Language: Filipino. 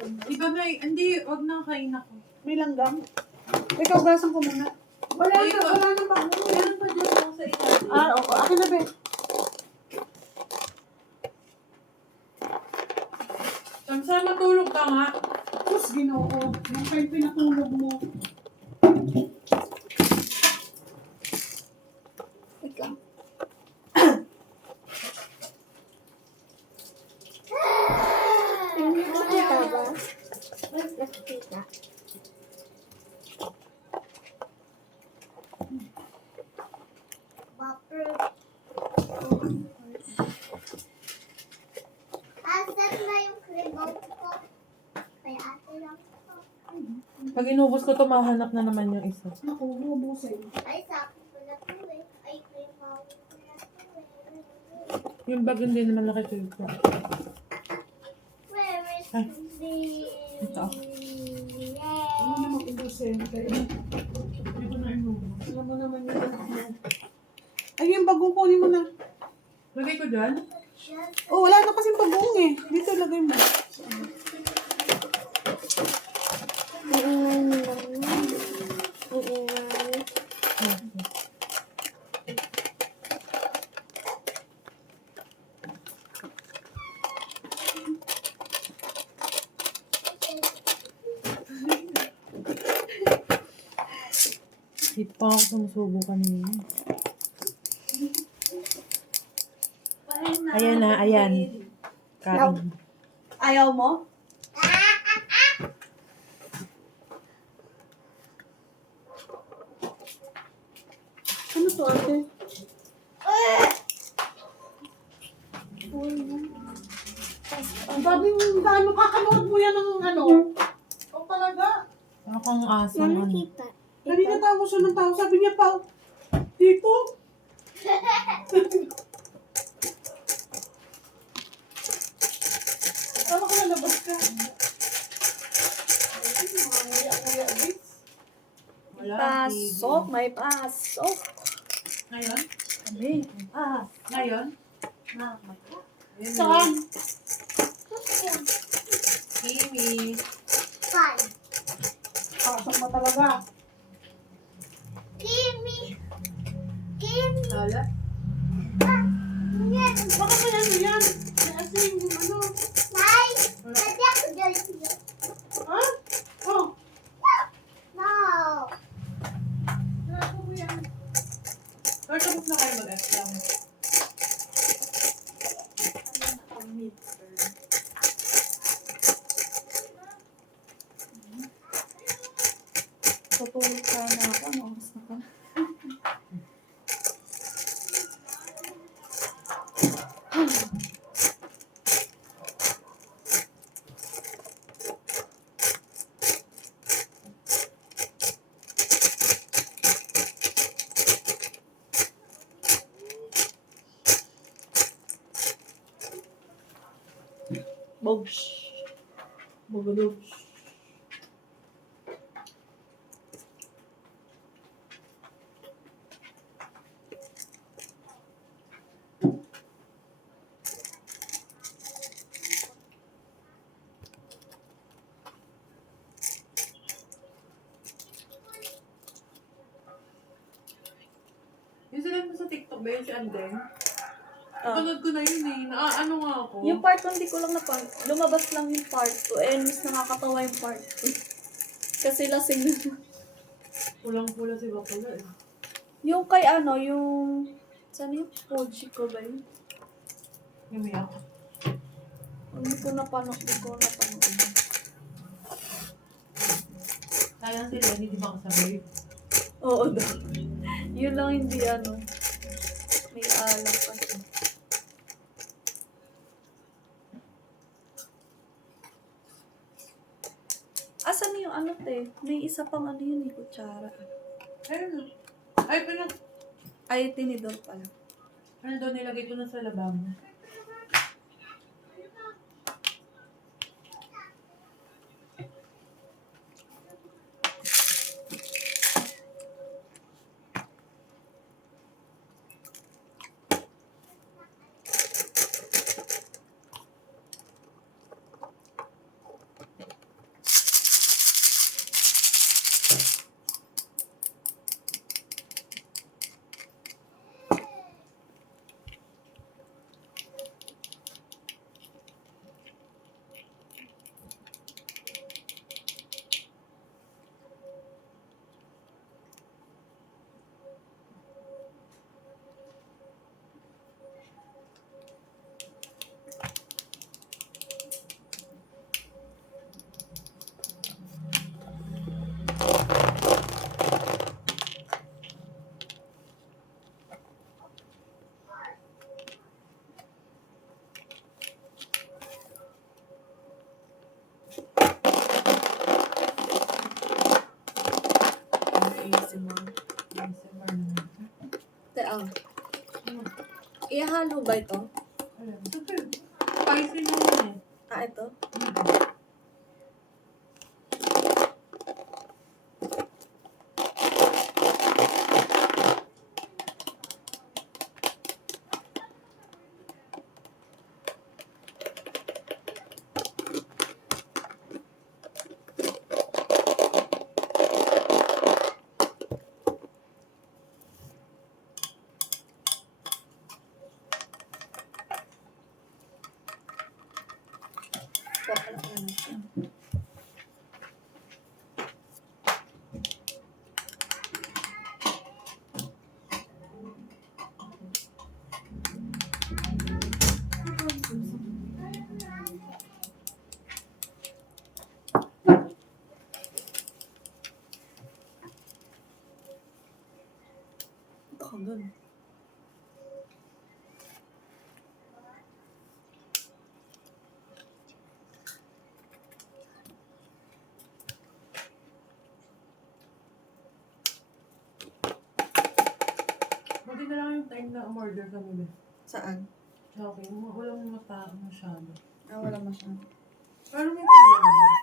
Di ba may, hindi, wag na kain ako. May langgam. Ikaw, gasan ko muna. Wala Ay, na, wala na bago. Meron pa dyan ako sa itabi. Oo. Akin na, be. Samsa, matulog ka nga. Diyos, Ginoo. Yung kayo pinatulog mo. Wait lang. Nakikita ba? Nakikita. Asan na yung remote ko? Kaya ate lang ko. Pag inubos ko to, mahanap na naman yung isa. Naku, lubusin. Ay, sa akin pala to eh. Ay, kay mama pala to eh. Yung bag hindi naman nakikita ko. Where is Ay. the... Ito. Ano naman ubusin? Kaya, hindi ko na inubos. Alam mo naman yung anak mo. Ay, yung bagong kunin mo na. Lagay ko dyan? Oh, wala na kasing bagong eh. Dito lagay mo. Hindi pa ako sumusubo kanina. Ayan na, ayan. Kain. Ayaw mo? Ano to, ate? Ang dami kakanood mo yan ng ano? O talaga? Akong aso. Ano. Nakikita. Kanina tawa siya ng tao. Sabi niya pa, dito. Tama ko lalabas ka. Wala. Pasok, may pasok. Ngayon? Kami. Ngayon? Mama. Ayun, Saan? Kimi. Fine. Pasok mo talaga. Kimi. Kimi. Wala. Yan. Baka may ano yan? May asin yung ano. Nay. Pwede ako dyan. Ha? Oh. No. Ano mo yan? Or tapos na kayo mag-exam. Tutulog sana ako. Mawas na ka. Bogs. Bogadogs. Yung sila mo sa TikTok ba yun si Andeng? Ah. Panood ko na yun eh. Ano nga ako? Yung part 1, di ko lang napag... Lumabas lang yung part 2. And mas nakakatawa yung part 2. Kasi lasing na. Kulang-kula si Bakula eh. Yung kay ano, yung... Saan yung Poji ko ba yun? Yumiyak. Hindi ko napanood. Sayang si Lenny, di ba kasabay? Oo daw. Yun lang hindi ano. May alak kasi. Asan yung ano te? May isa pang ano yun, kutsara. Ayun. Ay, Ay, tinidor pala. ano daw nilagay ko na sa lababo? ah. Ihalo ba ito? Ayan. Spicy na yun eh. Ah, ito? Ito ka dun. Buti na lang yung time na umorder kami. Saan? Okay, walang mata masyado. Ah, wala masyado. Pero may kulang.